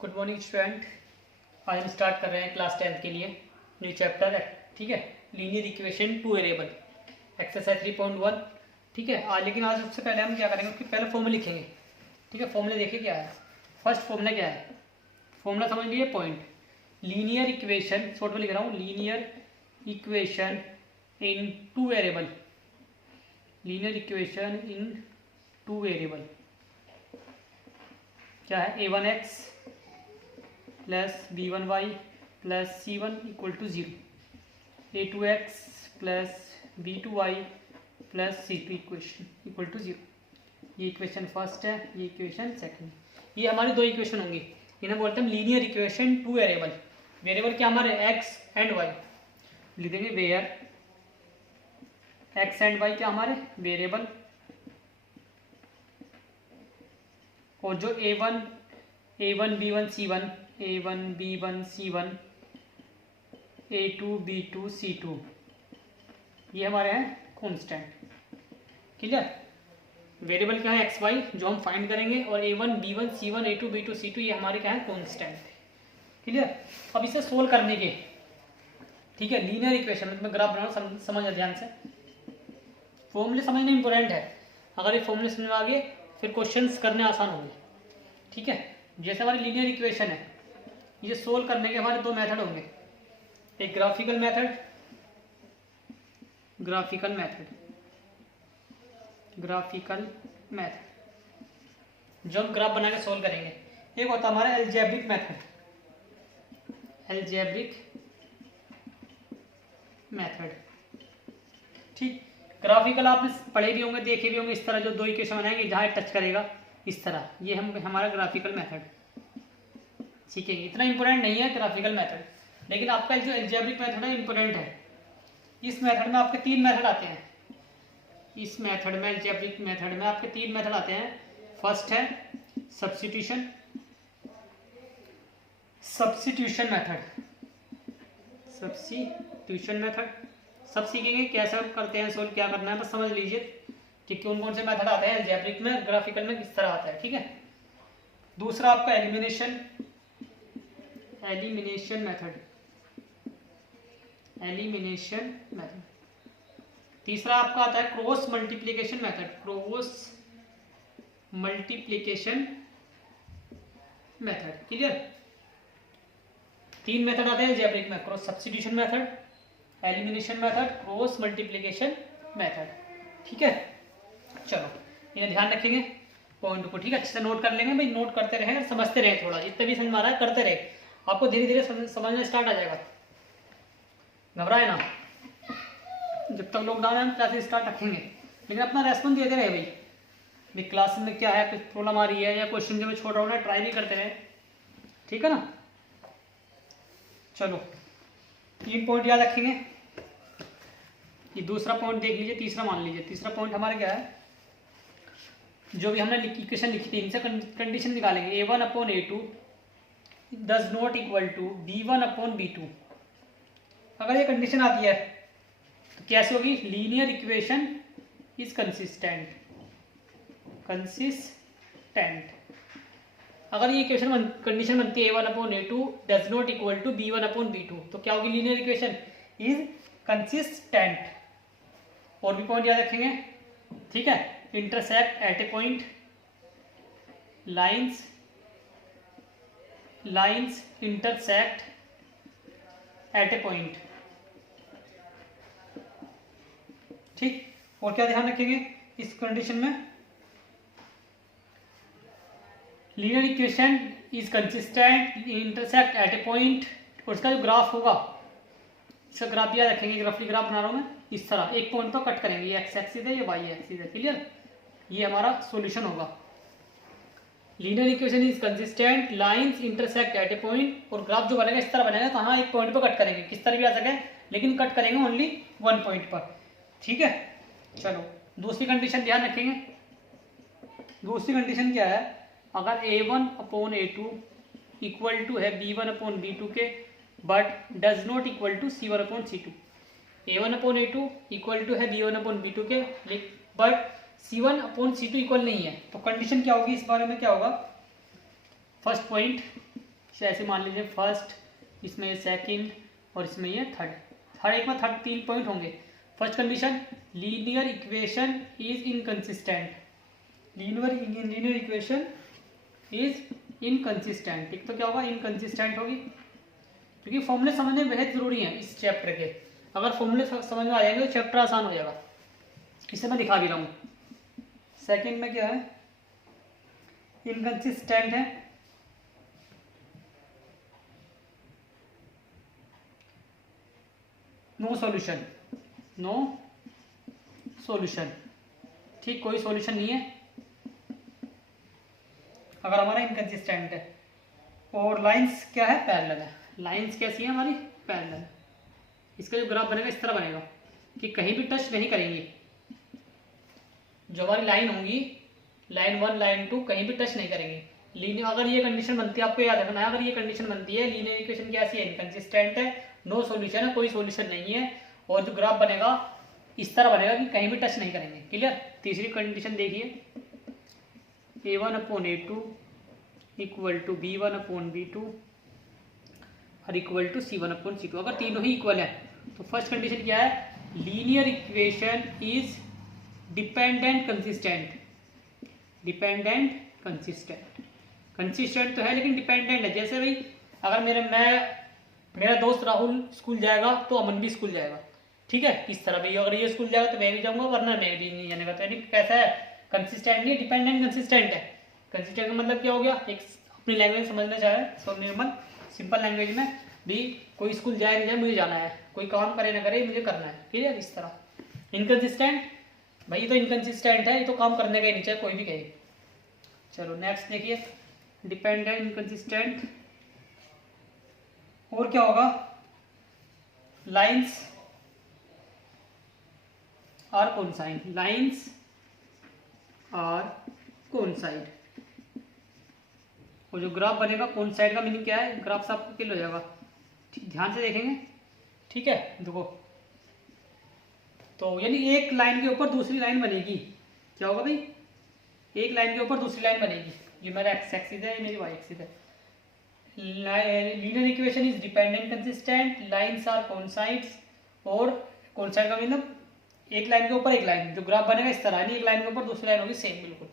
Good morning student. आज हम start कर रहे हैं क्लास 10 के लिए न्यू चैप्टर है, ठीक है। Linear equation two variable exercise 3.1, ठीक है। आज लेकिन आज सबसे पहले हम क्या करेंगे, उसके पहले फॉर्मूले लिखेंगे, ठीक है। फॉर्मूले देखिए क्या है। फर्स्ट फॉर्मूला क्या है, फॉर्मूला समझ लीजिए। पॉइंट लीनियर इक्वेशन, शॉर्ट में लिख रहा हूँ, linear equation in two variable, linear equation in two variable क्या है, a1x plus b1y plus c1 equal to 0, a2x plus b2y plus c2 equal to 0। ये इक्वेशन फर्स्ट है, ये इक्वेशन सेकंड। ये हमारी दो इक्वेशन होंगी, इन्हें बोलते हैं linear equation two variable. Variable क्या हमारे x एंड y, लिख देंगे वेयर x एंड y क्या हमारे वेरिएबल, और जो a1 b1 c1, a1 b1 c1, a2 b2 c2, ये हमारे हैं कांस्टेंट। क्लियर। वेरिएबल क्या है एक्स वाई जो हम फाइंड करेंगे, और a1 b1 c1 a2 b2 c2 ये हमारे क्या है कांस्टेंट। क्लियर। अब इसे सोल्व करने के, ठीक है, लीनियर इक्वेशन में ग्राफ बनाना समझना ध्यान से। फॉर्मूले समझना इंपॉर्टेंट है, अगर ये फॉर्मूले समझ में आ गए फिर क्वेश्चंस करने आसान होंगे, ठीक है। जैसे हमारी लीनियर इक्वेशन है, ये सोल्व करने के हमारे दो मेथड होंगे, एक ग्राफिकल मेथड, ग्राफिकल मेथड जो हम ग्राफ बना के सोल्व करेंगे। एक होता है हमारा एल्जेब्रिक मेथड, ठीक। ग्राफिकल आपने पढ़े भी होंगे, देखे भी होंगे, इस तरह जो दो इक्वेशन बनाएंगे जहाँ टच करेगा इस तरह, ये हमारा ग्राफिकल मेथड, ठीक है। इतना इंपॉर्टेंट नहीं है ग्राफिकल मेथड, लेकिन आपका जो एल्जेब्रिक मेथड है इंपॉर्टेंट है। इस मेथड में आपके तीन मेथड आते हैं, इस मेथड में एल्जेब्रिक मेथड में आपके तीन मेथड आते हैं। फर्स्ट है सब्स्टिट्यूशन मेथड, सब सीखेंगे कैसे करते हैं सोल्व, क्या करना है, बस समझ लीजिए कि कौन कौन से मेथड आते हैं एल्जेब्रिक में, ग्राफिकल में किस तरह आता है, ठीक है। दूसरा आपका एलिमिनेशन मेथड। तीसरा आपका आता है क्रॉस मल्टीप्लिकेशन मेथड, क्लियर। तीन मेथड आते हैं एल्जेब्रिक में, cross substitution method, elimination method, cross multiplication method, ठीक है। चलो ये ध्यान रखेंगे पॉइंट को, ठीक है, अच्छे से नोट कर लेंगे भाई, नोट करते रहें और समझते रहें, थोड़ा जितना भी समझ में आ रहा है करते रहे, आपको धीरे धीरे समझना स्टार्ट आ जाएगा। घबराए ना, जब तक लॉकडाउन है हम क्लासेस स्टार्ट रखेंगे, लेकिन अपना रेस्पॉन्स देते रहे भाई क्लास में क्या है, कुछ प्रॉब्लम आ रही है या क्वेश्चन जो मैं छोड़ रहा हूँ ना, ट्राई भी करते रहे, ठीक है ना। चलो 3 पॉइंट याद रखेंगे। ये दूसरा पॉइंट देख लीजिए, तीसरा मान लीजिए। तीसरा पॉइंट हमारा क्या है, जो भी हमने इक्वेशन लिखी थी इनसे कंडीशन निकालेंगे। a1/a2 does not equal to b1/b2। अगर ये कंडीशन आती है तो कैसे होगी, लीनियर इक्वेशन इज कंसिस्टेंट। अगर ये इक्वेशन कंडीशन बनती है a1/a2 does not equal to b1/b2, तो क्या होगी, लीनियर इक्वेशन इज कंसिस्टेंट। और भी पॉइंट याद रखेंगे, ठीक है। Intersect at A point, lines intersect at A point, ठीक। और क्या ध्यान रखेंगे इस कंडीशन में, linear equation is consistent, intersect at A point, और इसका जो ग्राफ होगा, इसका ग्राफ याद रखेंगे, रफली ग्राफ बना रहा हूं मैं, इस तरह एक पॉइंट पर कट करेंगे, ये एक्स एक्सिस है, ये वाई एक्सिस है, क्लियर। ये हमारा सॉल्यूशन होगा। Linear equation is consistent, lines intersect at A point, और ग्राफ जो बनेगा इस तरह बनेगा, कहाँ एक पॉइंट पर कट करेंगे, किस तरह भी आ सके, लेकिन कट करेंगे ओनली वन पॉइंट पर, ठीक है। चलो दूसरी कंडीशन ध्यान रखेंगे। दूसरी कंडीशन क्या है, अगर a1/a2 इक्वल टू है b1/b2 के, but does not equal to c1/c2। a1/a2 equal to है b1/b2 के, बट c1/c2 इक्वल नहीं है, तो कंडीशन क्या होगी इस बारे में, क्या होगा, फर्स्ट पॉइंट ऐसे मान लीजिए फर्स्ट, इसमें ये सेकंड और इसमें ये थर्ड। हर एक में थर्ड 3 पॉइंट होंगे। First condition, linear equation is inconsistent. Linear equation is inconsistent. एक तो क्या होगा, इनकंसिस्टेंट होगी, क्योंकि फॉर्मूले समझने बेहद जरूरी है इस चैप्टर के। अगर फॉर्मूले समझ में आ जाएंगे तो चैप्टर आसान हो जाएगा। इसे मैं दिखा भी रहा हूँ। सेकंड में क्या है, इनकंसिस्टेंट है, नो सॉल्यूशन, नो सॉल्यूशन। ठीक, कोई सॉल्यूशन नहीं है अगर हमारा इनकंसिस्टेंट है। और लाइंस क्या है, पैरेलल है। लाइंस कैसी है हमारी, पैरेलल। इसका जो ग्राफ बनेगा इस तरह बनेगा कि कहीं भी टच नहीं करेंगी। जो हमारी लाइन होंगी, लाइन 1 लाइन 2 कहीं भी टच नहीं करेंगी। लीनियर, अगर ये कंडीशन बनती है, आपको याद रखना है, अगर ये कंडीशन बनती है, लीनियर इक्वेशन कैसी है, इनकंसिस्टेंट है, नो सॉल्यूशन है, कोई सॉल्यूशन नहीं है, और जो ग्राफ बनेगा इस तरह बनेगा कि कहीं भी टच नहीं करेंगे। क्लियर। तीसरी कंडीशन देखिए, a1/a2 इक्वल टू b1/b2 और इक्वल टू c1/c2। अगर तीनों ही इक्वल है तो फर्स्ट कंडीशन क्या है, linear equation is dependent consistent. Dependent consistent, consistent तो है लेकिन डिपेंडेंट है। जैसे भाई अगर मेरा दोस्त राहुल स्कूल जाएगा तो अमन भी स्कूल जाएगा। ठीक है, इस तरह भाई अगर ये स्कूल जाएगा तो मैं भी जाऊंगा, वरना मैं भी नहीं जाने का। तो यानी कैसा है, कंसिस्टेंट नहीं, डिपेंडेंट कंसिस्टेंट है। कंसिस्टेंट का मतलब क्या हो गया, एक अपनी लैंग्वेज समझना चाहे सब नॉर्मल सिंपल लैंग्वेज में भी, कोई स्कूल जाए नहीं जाए मुझे जाना है, कोई काम करे ना करे मुझे करना है। ठीक है, इस तरह। इनकंसिस्टेंट, भाई ये तो इनकंसिस्टेंट है, ये तो काम करने का ही नहीं चाहे कोई भी कहे। चलो नेक्स्ट देखिए, डिपेंडेंट, इनकंसिस्टेंट। और क्या होगा, lines are coincide. Lines are coincide. और जो ग्राफ बनेगा, कोइंसाइड का मीनिंग क्या है, ग्राफ से आपको क्लियर हो जाएगा। ध्यान से देखेंगे। ठीक है, देखो तो यानी एक लाइन के ऊपर दूसरी लाइन बनेगी। क्या होगा भाई, एक लाइन के ऊपर दूसरी लाइन बनेगी। ये मेरा एक्स एक्सिस है, मेरी वाई एक्सिस है। Linear equation is dependent consistent, lines are coincides. और कोइंसाइड का मतलब एक लाइन के ऊपर एक लाइन, जो ग्राफ बनेगा इस तरह, नहीं एक लाइन के ऊपर दूसरी लाइन होगी सेम बिल्कुल।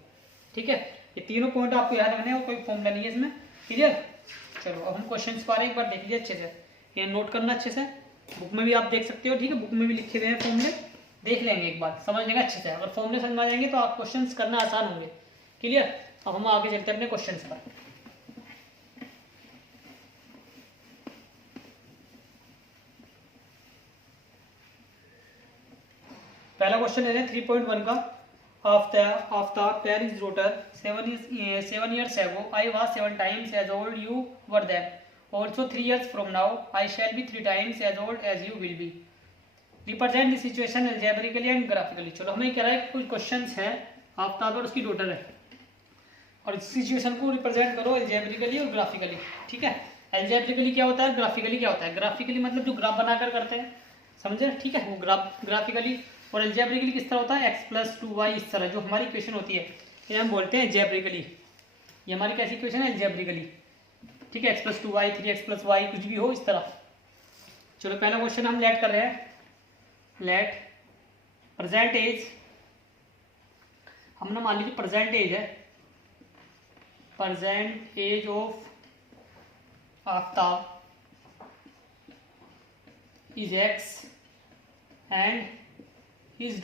ठीक है, ये तीनों पॉइंट आपको याद रखने हैं, कोई फॉर्मूला नहीं है इसमें। ठीक है, चलो अब हम क्वेश्चन पर एक बार देख लीजिए अच्छे से, ये नोट करना अच्छे से, बुक में भी आप देख सकते हो। ठीक है, बुक में भी लिखे हुए हैं फॉर्मूले, देख लेंगे एक बार, समझ लेंगे अच्छे से। अगर फॉर्मूले समझ आ जाएंगे तो आप क्वेश्चन करना आसान होंगे। क्लियर। अब हम आगे चलते हैं अपने क्वेश्चन पर। पहला क्वेश्चन है 3.1 का। of the Paris rotor 7 years ago I was 7 times as old you were then. Also 3 years from now I shall be 3 times as old as you will be. Represent the situation algebraically and graphically. चलो हमें कह रहा है कुछ questions हैं, आफ्ताब और उसकी daughter है, और इस सिचुएशन को रिप्रेजेंट करो अलजेब्रिकली और ग्राफिकली। ठीक है, अलजेब्रिकली क्या होता है, ग्राफिकली क्या होता है। ग्राफिकली मतलब जो ग्राफ बनाकर करते हैं, समझे। ठीक है, वो ग्राफिकली। और अलजेब्रिकली किस तरह होता है, x+2y, इस तरह जो हमारी इक्वेशन होती है ये हम बोलते हैं अलजेब्रिकली। ये हमारी कैसी इक्वेशन है, अलजेब्रिकली। ठीक है, x+2y 3x+y कुछ भी हो इस तरह। चलो पहला क्वेश्चन हम लेट कर रहे हैं, लेट प्रेजेंट एज। हम ना मान लीजिए प्रेजेंट एज है, present age of Aftab is x and his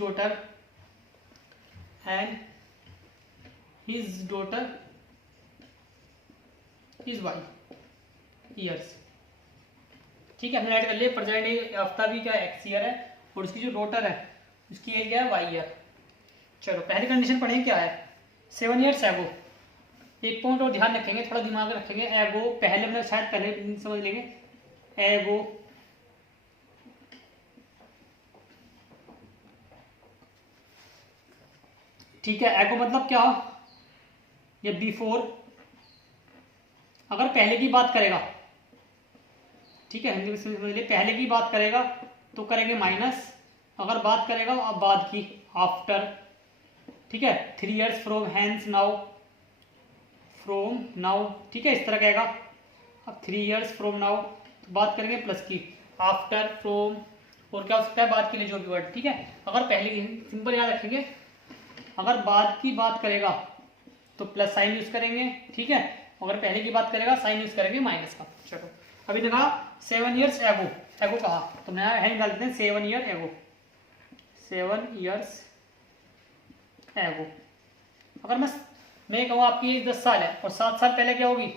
daughter is y years। ठीक है, हमने ऐड कर लिया। प्रेजेंट एज आफ्ताब भी क्या x ईयर है, और उसकी जो डॉटर है उसकी एज क्या है, y ईयर। चलो पहली कंडीशन पढ़ें क्या है, 7 years एगो। एक पॉइंट और ध्यान रखेंगे, थोड़ा दिमाग रखेंगे, एगो पहले मतलब शायद पहले समझ लेंगे, एगो ठीक है। एगो मतलब क्या, ये बिफोर, अगर पहले की बात करेगा, ठीक है हिंदी में समझ लीजिए, पहले की बात करेगा तो करेंगे माइनस, अगर बात करेगा अब बाद की, आफ्टर। ठीक है, 3 years from hence now, from now. ठीक है, इस तरह कहेगा। अब 3 years फ्रॉम नाउ, तो बात करेंगे प्लस की, आफ्टर, फ्रॉम, और क्या हो सकता है बाद के लिए जो भी वर्ड, ठीक है। अगर पहले की, सिंपल याद रखेंगे, अगर बाद की बात करेगा तो प्लस साइन यूज करेंगे, ठीक है। अगर पहले की बात करेगा साइन यूज करेंगे माइनस का। चलो अभी देखा 7 years एगो, एगो कहा तो मैं यहीं डाल देते हैं 7 year एगो, 7 years एगो। अगर मैं कहूँ आपकी एज 10 साल है और 7 साल पहले क्या होगी,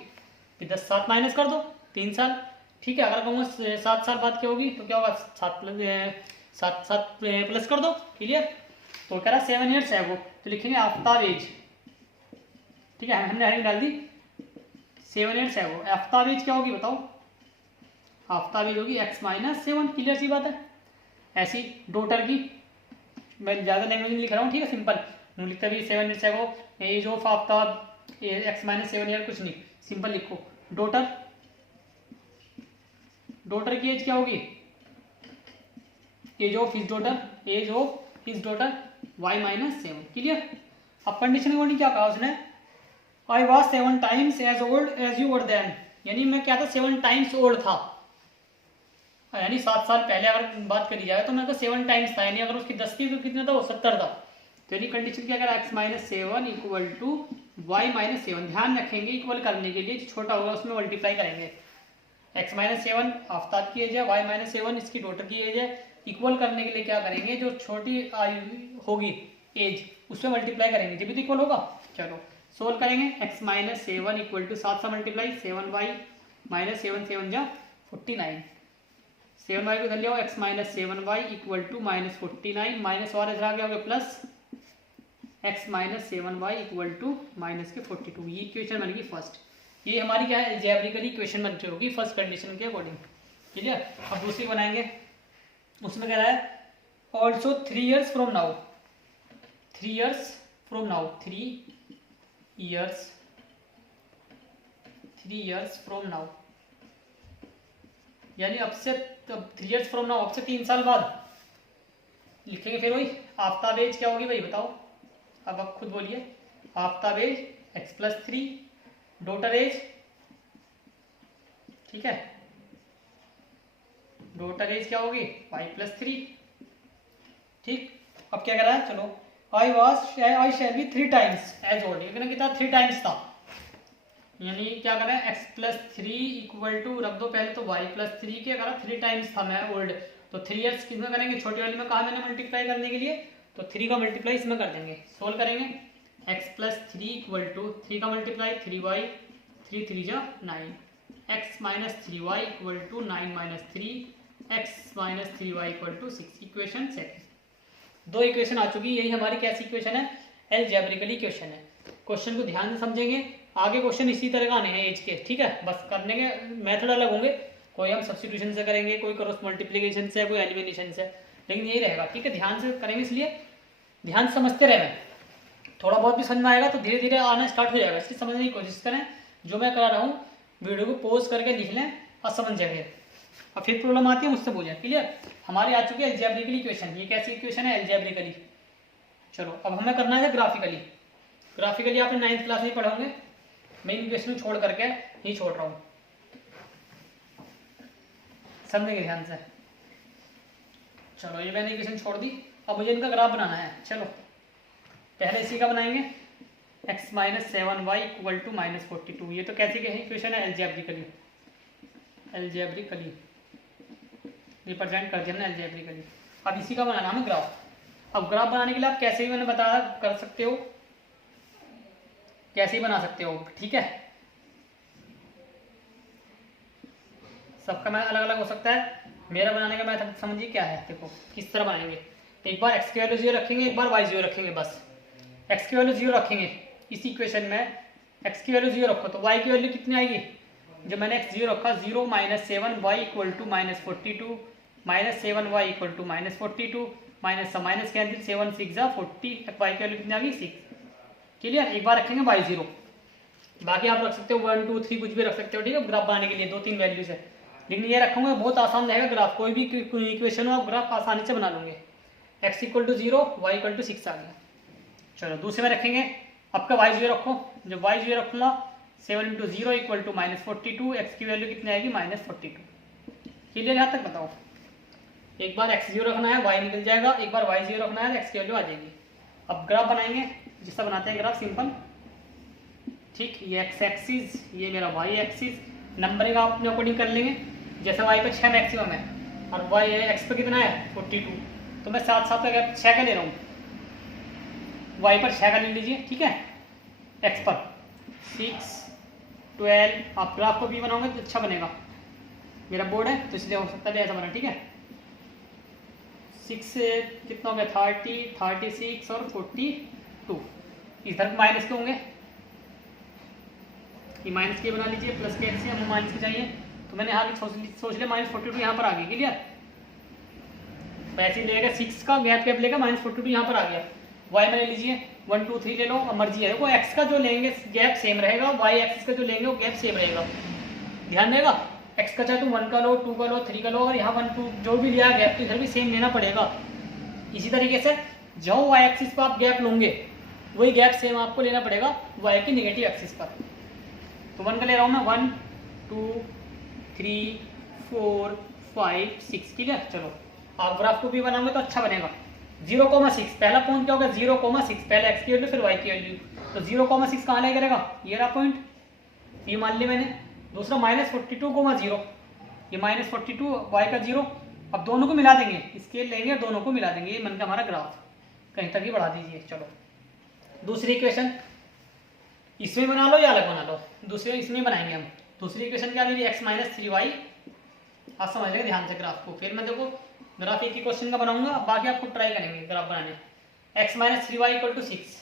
कि 10 7 माइनस कर दो 3 साल, ठीक है। अगर कहूँगा 7 साल बाद क्या होगी तो क्या होगा 7 प्लस कर दो, क्लियर। तो कह रहा 7 years एगो, तो लिखेंगे आफ्ताब एज, ठीक है, हमने हेडिंग डाल दी 7 years एगो। आफ्ताब एज क्या होगी बताओ, आफ्ताब एज होगी x माइनस 7, क्लियर सी बात है। ऐसी डॉटर की, मैं ज़्यादा लैंग्वेज में लिख रहा हूँ, ठीक है, सिंपल लिखता भी 7 years ago age of Aftab x minus 7 year, कुछ नहीं, सिंपल लिखो डॉटर, डॉटर की एज क्या होगी, age of his daughter, age of his daughter y minus 7, clear. अब कंडीशन अकॉर्डिंग क्या कहा उसने, I was 7 times as old as you were then, यानी मैं क्या था 7 times ओल्ड था, यानी 7 साल पहले अगर बात करी जाए तो मैं तो 7 times था, यानी अगर उसकी 10 थी तो कितना था वो 70 था। तो यानी कंडीशन क्या करा x minus 7 equal to y minus 7, ध्यान रखेंगे इक्वल करने के लिए जो छोटा होगा उसमें मल्टीप्लाई करेंगे। x माइनस 7 आफ्ताब की एज है, y माइनस 7 इसकी डॉटर की एज है, इक्वल करने के लिए क्या करेंगे, जो छोटी आयु होगी एज उसमें मल्टीप्लाई करेंगे जब भी तो इक्वल होगा। चलो सोल्व करेंगे, x माइनस 7 इक्वल टू 7 से मल्टीप्लाई 7y माइनस 7 7 जा 49, 7y को इधर ले आओ, x minus 7y equal to minus 49, minus और इधर आ गया होगा plus x minus 7y equal to minus के 42, ये इक्वेशन बनेगी फर्स्ट। ये हमारी क्या है, अलजेब्रिकली इक्वेशन बनती होगी फर्स्ट कंडीशन के अकॉर्डिंग, क्लियर। अब दूसरी बनाएंगे, उसमें कह रहा है also 3 years from now, 3 years from now, 3 years from now, यानी अब से 3 years फ्रॉम नाउ, अब से 3 साल बाद लिखेंगे। फिर वही आफ्ताब एज क्या होगी भाई बताओ, अब आप खुद बोलिए, Aftab age x plus 3, daughter age, ठीक है, डॉटर एज क्या होगी y प्लस 3, ठीक। अब क्या कर रहा है, चलो I shall be 3 times as old, ये कितना 3 times था, यानी क्या कर रहा है x प्लस 3 इक्वल टू रख दो पहले तो y प्लस 3 के, अगर 3 times था मैं ओल्ड, तो 3 years किसमें करेंगे, छोटी वाली में कहा मैंने मल्टीप्लाई करने के लिए, तो 3 का मल्टीप्लाई इसमें कर देंगे, सोल्व करेंगे, x प्लस 3 इक्वल टू 3 का मल्टीप्लाई 3y, 3 3 जा 9, x minus 3y equal to 9 minus 3, x minus 3y equal to 6, equation second. 2 equation आ चुकी, यही हमारी कैसी इक्वेशन है, अलजेब्रिकली इक्वेशन है। क्वेश्चन को ध्यान से समझेंगे, आगे क्वेश्चन इसी तरह का आने हैं एज के, ठीक है, बस करने के मेथड अलग होंगे, कोई हम सब्स्टिट्यूशन से करेंगे, कोई क्रॉस मल्टीप्लिकेशन से, कोई एलिमिनेशन से, लेकिन यही रहेगा, ठीक है। ध्यान से करेंगे, इसलिए ध्यान से समझते रहें, थोड़ा बहुत भी समझ में आएगा तो धीरे धीरे आना स्टार्ट हो जाएगा, इसलिए समझने की कोशिश करें। जो मैं करा रहा हूँ वीडियो को पॉज करके लिख लें और समझ जाएंगे, अब फिर प्रॉब्लम आती है मुझसे पूछें, क्लियर। हमारी आ चुकी है अलजेब्रिकली इक्वेशन, ये कैसी इक्वेशन है, अलजेब्रिकली। चलो अब हमें करना है ग्राफिकली, ग्राफिकली आपने 9th क्लास में पढ़ोगे, मैं इन इक्वेशन छोड़ करके नहीं छोड़ रहा हूँ, समझेंगे ध्यान से। चलो ये मैंने इक्वेशन छोड़ दी, अब मुझे इनका ग्राफ बनाना है। चलो पहले इसी का बनाएंगे, x minus 7y equal to minus 42, ये तो कैसी है इक्वेशन है, अलजेब्रिकली, अलजेब्रिकली रिप्रेजेंट कर दिया हमने अलजेब्रिकली। अब इसी का बनाना हमें ग्राफ। अब ग्राफ बनाने के लिए आप कैसे भी मैंने बताया कर सकते हो, कैसे ही बना सकते हो, ठीक है, सबका मैथ अलग अलग हो सकता है। मेरा बनाने का मैथड समझिए क्या है, देखो किस तरह बनाएंगे। एक बार x की वैल्यू 0 रखेंगे, एक बार y 0 रखेंगे, बस x की वैल्यू 0 रखेंगे इस इक्वेशन में, x की वैल्यू 0 रखो तो y की वैल्यू कितनी आएगी, जब मैंने x 0 रखा 0 minus 7y equal to minus 42, minus 7y equal to minus 42, minus cancel कैंसिल 7 6 जा 40, y की वैल्यू कितनी आ गई 6, क्लियर। एक बार रखेंगे y 0, बाकी आप रख सकते हो 1 2 3 कुछ भी रख सकते हो, ठीक है, ग्राफ बनाने के लिए 2-3 वैल्यूज है, लेकिन ये रखूंगा बहुत आसान रहेगा ग्राफ, कोई भी इक्वेशन हो आप ग्राफ आसानी से बना लोगे। x equal to 0, y equal to 6 आ गया। चलो दूसरे में रखेंगे, आपका y 0 रखो, जब y 0 रखूंगा 7 इंटू 0 इक्वल टू -42, एक्स की वैल्यू कितनी आएगी -42। क्लियर यहाँ तक बताओ। एक बार x0 रखना है y निकल जाएगा, एक बार y0 रखना है x की वैल्यू आ जाएगी। अब ग्राफ बनाएंगे, जिससे बनाते हैं ग्राफ सिंपल। ठीक, ये x एक्सिस, ये मेरा y एक्सिस, नंबरिंग आप अपने अकॉर्डिंग कर लेंगे। जैसे y पे 6 मैक्सिमम है और y x पे कितना है 42, तो मैं साथ साथ 6 का ले रहा हूँ, y पर 6 का ले लीजिए। ठीक है, x पर 6 12। आप ग्राफ को भी बनाओगे तो अच्छा बनेगा, मेरा बोर्ड है तो इसलिए हो सकता है ऐसा बना। ठीक है, 6 से कितना हो गया 30, 36 और 42। इधर माइनस के होंगे, ये माइनस के बना लीजिए, प्लस के एक्स हमें माइनस के चाहिए, तो मैंने यहाँ सोच लिया -42 यहाँ पर आ गया। क्लियर, वैसे लेगा 6 का गैप लेगा, -42 यहाँ पर आ गया। y में ले लीजिए 1 2 3 ले लो, अब मर्जी है। वो x का जो लेंगे गैप सेम रहेगा, y एक्सिस का जो लेंगे वो गैप सेम रहेगा। ध्यान देगा, x का चाहे तुम 1 का लो, 2 का लो, 3 का लो, और यहाँ 1 2 जो भी लिया गैप तो इधर भी सेम लेना पड़ेगा। इसी तरीके से जो y एक्सिस पर आप गैप लोगे वही गैप सेम आपको लेना पड़ेगा y की नेगेटिव एक्सिस पर। तो 1 का ले रहा हूँ मैं, 1 2 3 4 5 6। क्लियर, चलो आप ग्राफ को भी बनाओगे तो अच्छा बनेगा। 0,6 पहला पॉइंट क्या होगा 0,6, पहले x की वैल्यू फिर y की वैल्यू, तो 0,6 कहाँ ले करेगा, ये रहा पॉइंट, ये मान लिया मैंने। दूसरा -42,0, ये -42 y का 0। अब दोनों को मिला देंगे, स्केल लेंगे दोनों को मिला देंगे, ये मन का हमारा ग्राफ कहीं तक ही बढ़ा दीजिए। चलो दूसरी इक्वेशन इसमें बना लो या अलग बना लो, दूसरे इसमें बनाएंगे हम। दूसरी इक्वेशन क्या लीजिए, x - 3y। आप समझ लेंगे ध्यान से ग्राफ को, फिर मैं देखो ग्राफ एक ही क्वेश्चन का बनाऊंगा, बाकी आपको ट्राई करेंगे ग्राफ बनाने। x - 3y = 6,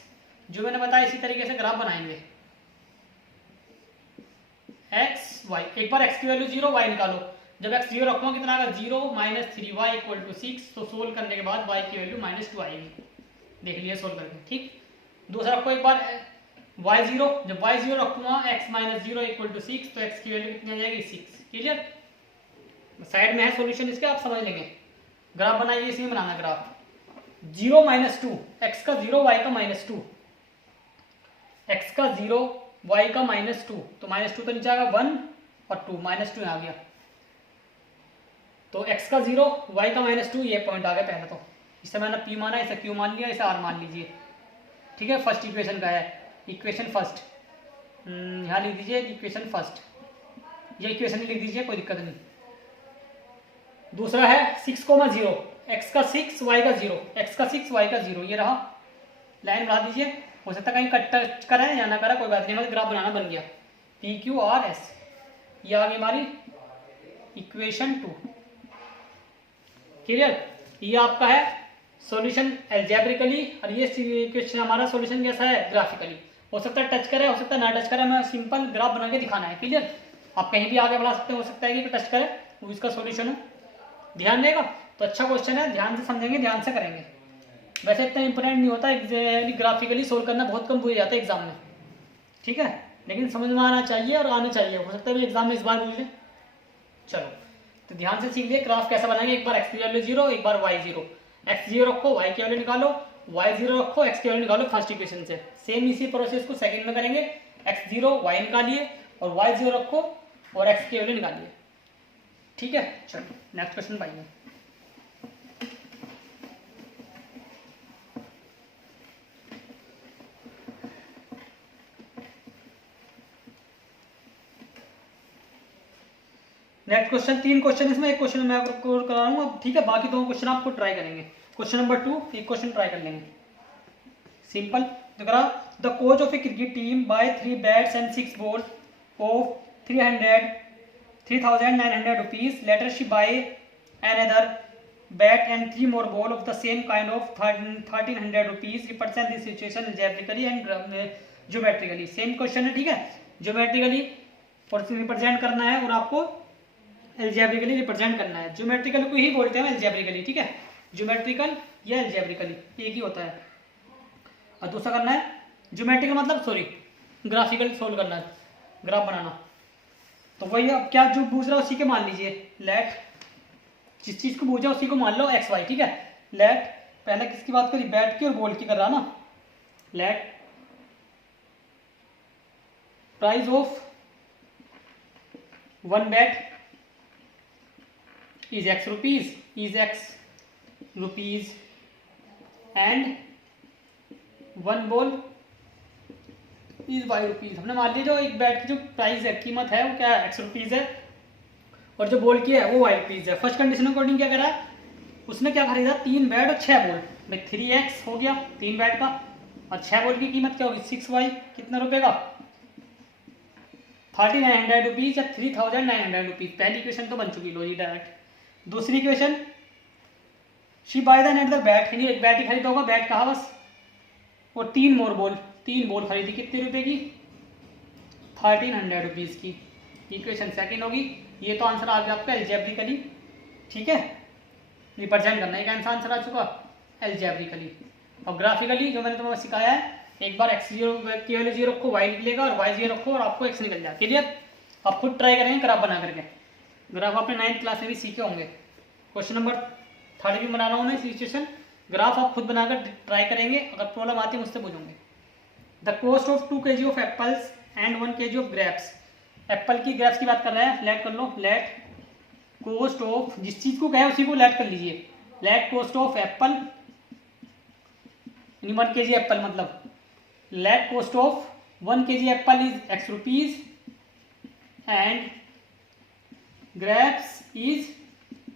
जो मैंने बताया इसी तरीके से ग्राफ बनाएंगे। x y, एक बार x की वैल्यू 0 y निकालो, जब x 0 रखो कितना आएगा 0 - 3y = 6, तो सोल्व करने के बाद y की वैल्यू -2 आएगी। देख लिया सोल्व करके। ठीक, दूसरा रखो एक बार y0, जब y0 रखूंगा x - 0 = 6, तो x की वैल्यू कितनी आ जाएगी 6। क्लियर, साइड में है सॉल्यूशन इसके, आप समझ लेंगे। ग्राफ बनाइए, इसमें बनाना ग्राफ। 0 - 2, x का 0 y का -2, x का 0 y का -2, तो -2 तो नीचे आएगा 1 और 2, -2 आ गया। तो x का 0 y का -2, ये पॉइंट आ गया पहले। तो इसे मैंने p माना, इसे q मान लिया, इसे r मान लीजिए। ठीक है, फर्स्ट इक्वेशन का है, इक्वेशन फर्स्ट यहाँ लिख दीजिए, इक्वेशन फर्स्ट, ये इक्वेशन लिख दीजिए, कोई दिक्कत नहीं। दूसरा है 6,0, x का 6 y का 0, x का 6 y का 0, ये रहा। लाइन बढ़ा दीजिए, हो सकता है कहीं कट टच करें या ना करा, कोई बात नहीं, हमारा ग्राफ बनाना बन गया। p q r s, ये आ गई हमारी इक्वेशन 2। क्लियर, ये आपका है सॉल्यूशन एल्जेब्रिकली, और ये इक्वेशन हमारा सॉल्यूशन कैसा है ग्राफिकली। हो सकता है टच करे, हो सकता है ना टच करे, मैं सिंपल ग्राफ बना के दिखाना है। क्लियर, आप कहीं भी आगे बढ़ा सकते हैं, हो सकता है कि टच करे, वो इसका सॉल्यूशन है। ध्यान देगा तो अच्छा क्वेश्चन है, ध्यान से समझेंगे, ध्यान से करेंगे। वैसे इतना इंपॉर्टेंट नहीं होता, ग्राफिकली सोल्व करना बहुत कम हो जाता है एग्जाम में। ठीक है, लेकिन समझ में आना चाहिए और आना चाहिए, हो सकता है एग्जाम में इस बार पूछ ले। चलो तो ध्यान से सीख लिए ग्राफ कैसा बनाएंगे। एक बार x की वैल्यू 0, एक बार y0, x0 रखो y की वैल्यू निकालो, y0 रखो x की वैल्यू निकालो फर्स्ट इक्वेशन से। सेम इसी प्रोसेस को सेकंड में करेंगे, x0 y निकालिए और y0 रखो और x की वैल्यू निकालिए। ठीक है, चलो नेक्स्ट क्वेश्चन पाइए। नेक्स्ट क्वेश्चन, 3 क्वेश्चन इसमें, एक क्वेश्चन मैं आपको करा रहा हूँ। ठीक है, बाकी 2 क्वेश्चन आपको ट्राई करेंगे। क्वेश्चन नंबर 2, एक क्वेश्चन ट्राई कर लेंगे सिंपल। तो करा, the coach of a cricket team buy 3 bats and 6 ball of 3,900 rupees. Later she buy another bat and 3 more ball of the same kind of 1,300 rupees. Represent this situation algebraically and geometrically. Same question है। ठीक है, geometrically represent करना है और आपको algebraically represent करना है। Geometrical को ही बोलते हैं एल्जेब्रिकली। ठीक है, ज्योमेट्रिकल या एल्जेब्रिकली एक ही होता है। और दूसरा करना है ज्योमेट्रिकल मतलब ग्राफिकल सोल्व करना है, ग्राफ बनाना। तो वही अब क्या जो पूछ रहा है उसी के मान लीजिए। लेट, जिस चीज को पूछा उसी को मान लो एक्स वाई। ठीक है, लेट पहले किसकी बात करी, बैट की और बॉल की कर रहा ना। Let price of one bat is x rupees and one ball is Y rupees. हमने मान लिया जो एक बैट की जो प्राइस है, कीमत है, वो क्या है, एक्स रुपीज है, और जो बॉल की है वो वाई रुपीज है। फर्स्ट कंडीशन अकॉर्डिंग क्या करा, उसने क्या खरीदा, 3 बैट और 6 बॉल। भाई 3x हो गया 3 बैट का, और 6 बॉल की कीमत क्या होगी, 6y, कितना रुपए का, 3900 रुपीज या 3900 रुपीज। पहली इक्वेशन तो बन चुकी, लो जी डायरेक्ट। दूसरी equation, she by the another bat, यानी एक बैट ही खरीदा होगा, बैट कहा बस, और 3 बॉल खरीदी, कितने रुपए की, 1300 रुपीज की। इक्वेशन सेकंड होगी। ये तो आंसर आ गया आपका एल्जेब्रिकली, ठीक है, रिप्रेजेंट करना है, कौन सा आंसर आ चुका, एल्जेब्रिकली। और ग्राफिकली जो मैंने तुम्हें सिखाया है, एक बार x0 की वैल्यू 0 रखो, y निकलेगा, और y 0 रखो और आपको x निकल जाए। क्लियर, आप खुद ट्राई करेंगे ग्राफ बना करके। ग्राफ आपने 9th क्लास में भी सीखे होंगे, क्वेश्चन नंबर 3 भी बना रहा हूँ ना सिचुएशन। ग्राफ आप खुद बनाकर ट्राई करेंगे, अगर प्रॉब्लम आती है मुझसे पूछोगे। The cost of 2 kg of apples and 1 kg of grapes. Apple की ग्रेप्स की बात कर रहे हैं, लेट कर लो, लेट कॉस्ट ऑफ, जिस चीज को कहे उसी को लेट कर लीजिए। Let cost of apple, 1 kg apple, मतलब let cost of 1 kg apple is x rupees and grapes is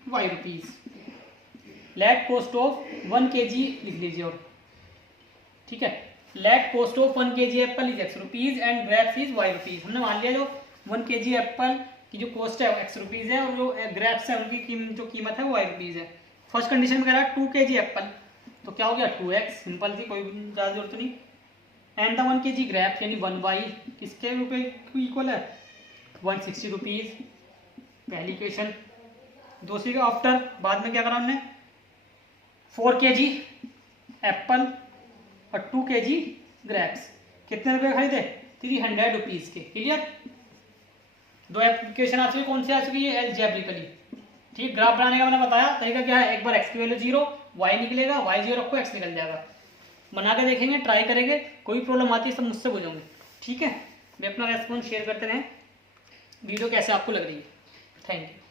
Y rupees. Let cost of 1 kg लिख लीजिए, और ठीक है, let cost of 1 kg apple is x rupees and grapes is Y rupees. हमने मान लिया जो 1 kg एप्पल की जो कॉस्ट है वो एक्स रुपीज है, और जो ग्रेप्स है उनकी जो कीमत है वो वाई रुपीज है। फर्स्ट कंडीशन में कह रहा है 2 kg एप्पल, तो क्या हो गया 2x, सिंपल सी, कोई ज़्यादा जरूरत नहीं। एंड द 1 kg ग्रेप्स यानी 1y किसके रुपए इक्वल है, 160 रुपीज, पहली इक्वेशन। दूसरी का आफ्टर, बाद में क्या करा हमने, 4 kg एप्पल और 2 kg ग्रेप्स, कितने रुपए खरीदे, 300 रुपीज के। क्लियर, 2 एप्लीकेशन आ चुकी, कौन सी आ चुकी है, एल्जेब्रिकली। ठीक, ग्राफ बनाने का मैंने बताया तरीका क्या है, एक बार x की वैल्यू 0, y निकलेगा, y 0 रखो, x निकल जाएगा। बना के देखेंगे, ट्राई करेंगे, कोई प्रॉब्लम आती है सब मुझसे पूछोगे, ठीक है। मैं अपना रेस्पॉन्स शेयर करते रहें, वीडियो कैसे आपको लग रही है। Thank you.